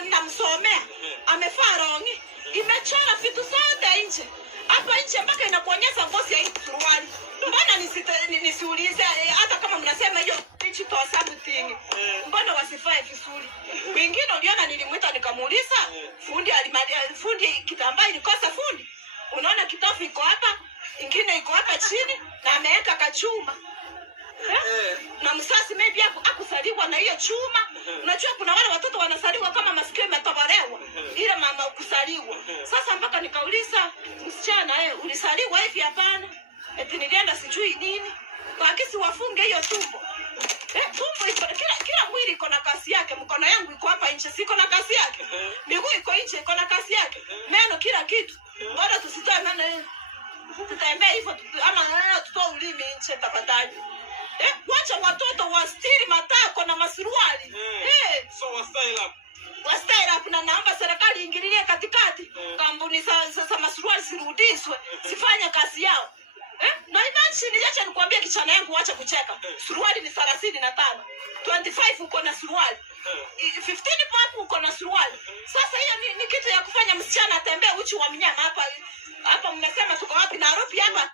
ninamsomea amefaa rongi, imechora vitu zote nje hapa nje mpaka inakuonyesha ngozi ya hii suruali. Mbona nisiulize hata kama mnasema hiyo digital something, mbona wasifae vizuri? Wengine uliona nilimuita nikamuuliza fundi kitambaa ilikosa fundi. Unaona kitofu iko hapa, ingine iko hapa chini na ameweka kachuma. Na msasi maybe akusaliwa na hiyo chuma. Unajua kuna wale watoto wanasaliwa kama masikio imetobolewa. Ile mama ukusaliwa. Sasa mpaka nikauliza msichana, ulisaliwa hivi? Hapana. Eti nilienda sijui nini. Wakisi wafunge hiyo tumbo. Tumbo iko kila mwili iko na kasi yake. Mkono yangu iko hapa nje, siko na kasi yake. Miguu iko nje, iko na kasi yake. Meno kila kitu. Bado tusitoe maana tutembea hivyo ama tutoe ulimi nje tafadhali. Wacha watoto wastiri matako na masuruali. So wastyle up na naomba serikali iingililie katikati. Kampuni za masuruali zirudishwe, sifanye kazi yao. Na imagine acha nikwambie kichana yangu acha kucheka. Suruali ni 35. 25 uko na suruali. 15 papu uko na suruali. Sasa hiyo ni kitu ya kufanya msichana atembee uchi wa mnyama hapa. Hapa mnasema tuko wapi? Nairobi hapa.